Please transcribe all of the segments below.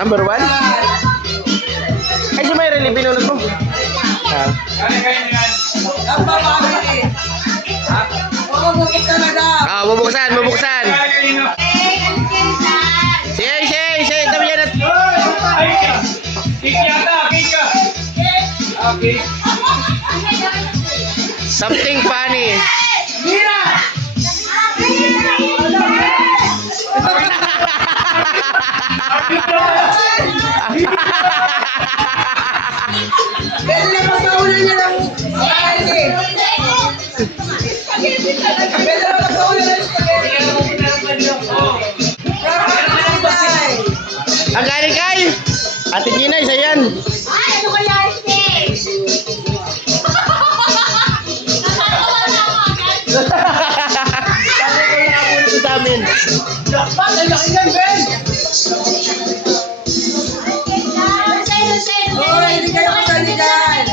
Number 1? Ay, si Mayra, pinunod mo. Bubuksan. Sige, tabi yan at... Something funny. Ang galing kay Ate Gina, isa yan. Ay, ano kaya ito? Sabi ko na ako nito sa amin. Jackpot, ang laki yan, Ben! Hindi kayo kasali dyan!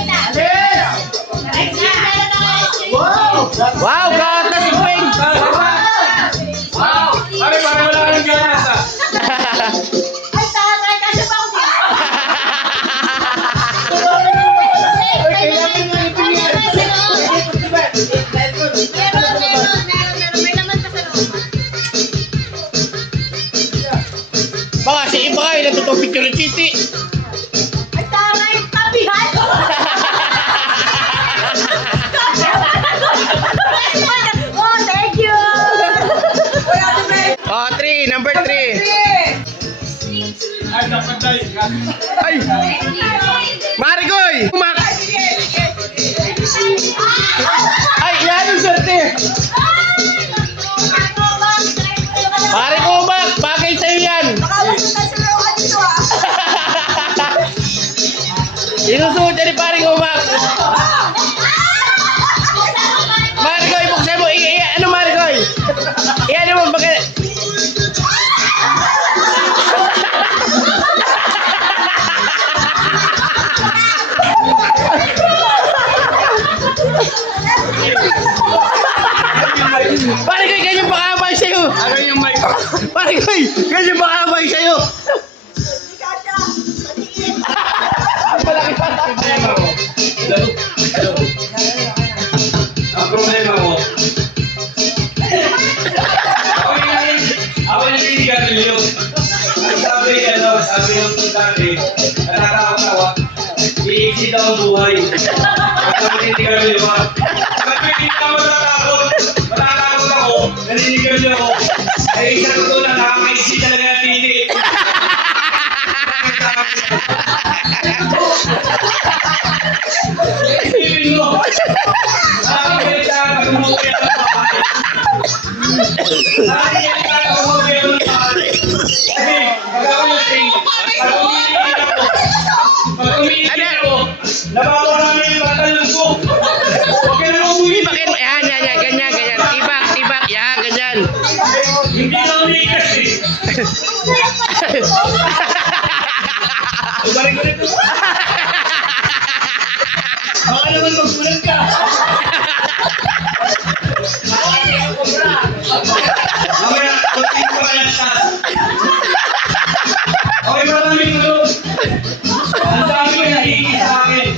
Wow! Wow, gatas spring! Wow! Pare, wala ka ng ganas ah. Ay, tatay, kasi pa ako Meron, may naman pa sa loob. Baka si iba kayo natutong picture ni Chiti. Ay, tatay, tabihan! Oh, thank you! Oh, 3, number 3. Ay, dapat tayo. Ay! Marigoy! Umak! Ay, yan ang swerte! Pare ko umak! Bagay sa'yo yan! Sinusuot niya ni pare ko umak! Marigoy, buksan mo! Ano Marigoy? Ano mo? Bakit? Marigoy, ganyan pakamay sa'yo! Ano yung mic? Marigoy, ganyan pakamay sa'yo! Malaki pa! Problema mo. Ang problema mo. Ako yung sinigarilyo. Sabi yung sabi, nakakatawa. Iiksi daw ang buhay. Sabi yung sinigarilyo ha. Sabi hindi ka matatakot. Matatakot ako. Naninigarilyo ako. Ay isa ko to na nakakaiksi talaga ng titi. Isipin mo. Nakakagalit ka pag umuwi ang babae. Nakakagalit ka pag umuwi ang babae. Kasi, pag ako lasing, pag umiitin ako, nabawala na yung katalong ko. Huwag ka na umuwi. Bakit? Yan, ganyan. Tibak, yan, ganyan. Hindi na umiikas eh. Balik-balik mo. Baka naman magbulan ka. Mamaya, kunting ko kaya sa. Okay, maraming tulog. Ang dami ko naiingit sa akin.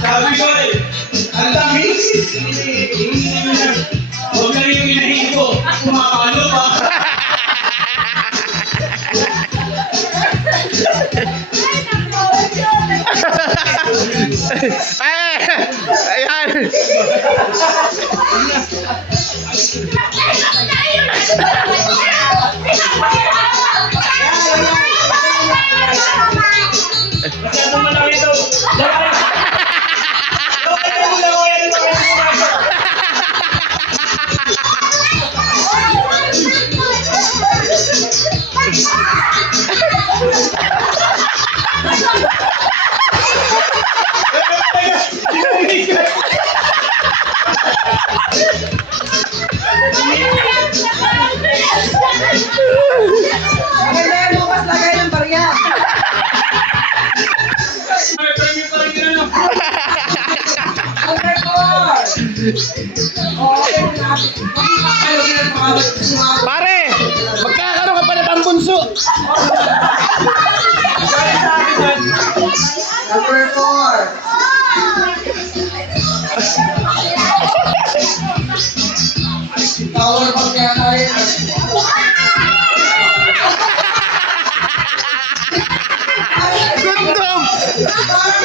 Sabi ko eh, ang dami. Huwag na yung inahin ko. Kumakalo pa. Ayan! Masyadong malaki ito. Pare! Magkakaroon ka pa na pambunso. Number 4. Power pag kaya tayo. Gundom!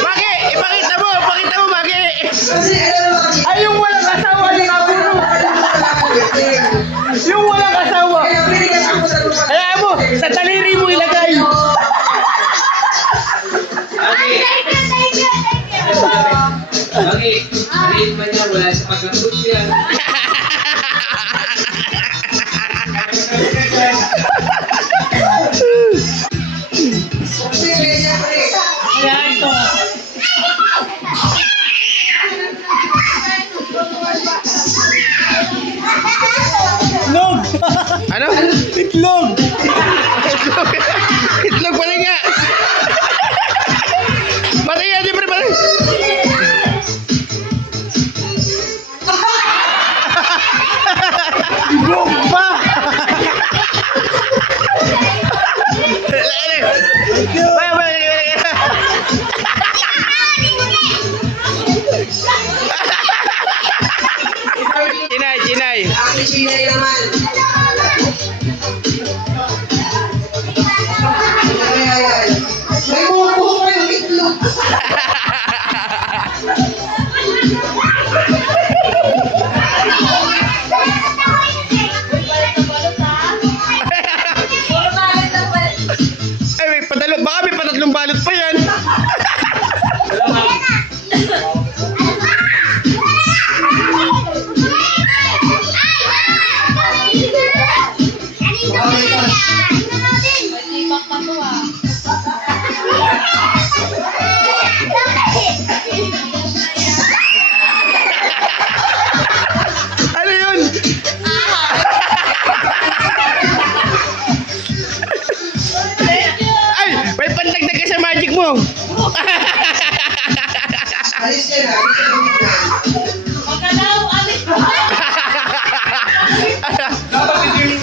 Magi! Ipakita mo! Magi! Kasi ano naman. Ay, yung walang asawa ni Kapuno! Yung walang asawa! Kaya binigyan ako sa lupa. Hayaan mo! Sa taliri mo ilagay! Lagi. Lagi. Maliit man yan, wala sa pagkakot yan. Kasi ganyan pa rin. Itlog! Ano? Itlog! Itlog! Itlog pala nga! Patay yan, di pre, patay! Itlog pa! Chinay! Aking sinay naman. Ay. May bubuho pa yung itlog. Ay, may padalo. Baka may patatlong balot pa yan. Ano yun? Ay, may pandagdag ka sa magic mo. Alis ka na. Dapat hindi yung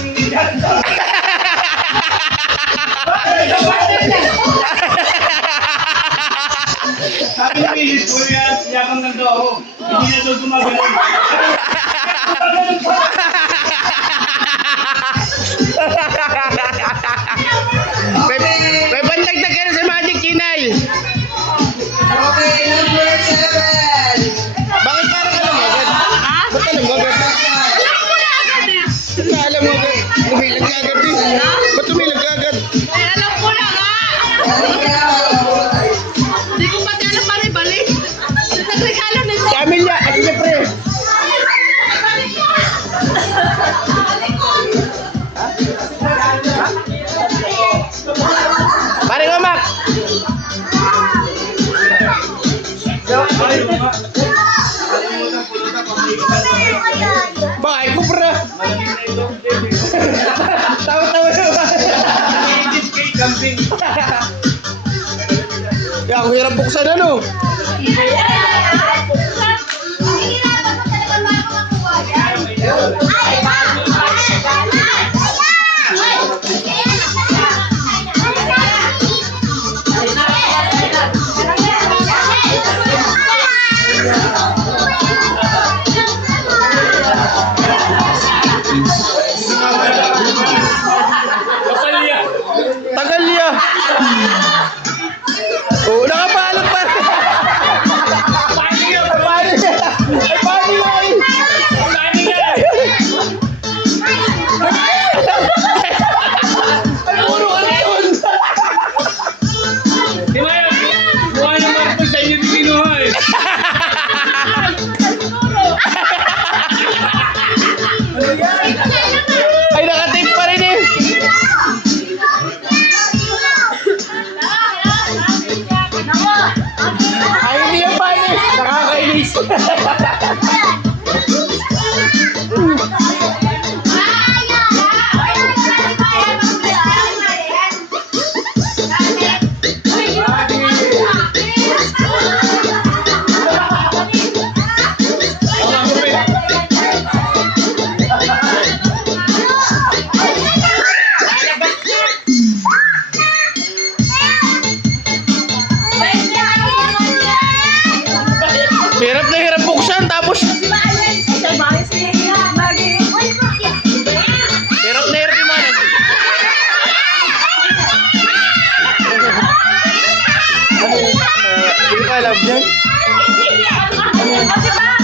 sabi ng misis ko yan, yakang nando ako. Hindi na daw gumagano'n. May pandagdag ka na sa magic, Chinay. Okay, number 7. Bakit parang alam mo agad? Ba't alam mo agad? Na alam mo agad? Tumilag ka agad eh. Ba't tumilag ka agad? Si Amelia, at siyempre. Pare ko, Mac. Bakay ko, bro. Tawa-tawa na ba? Kaya ako hirap buksan ano. Tagal niya. Oo, nakapalot pa. Paano niya? Ay, paano niya? Ay, puro karton. Di ba yan? Mukha naman po sa inyo binuha eh. Ay, nakatape pa rin eh. Ay, hindi yan pa eh. Nakakainis. alam niyan. O, diba?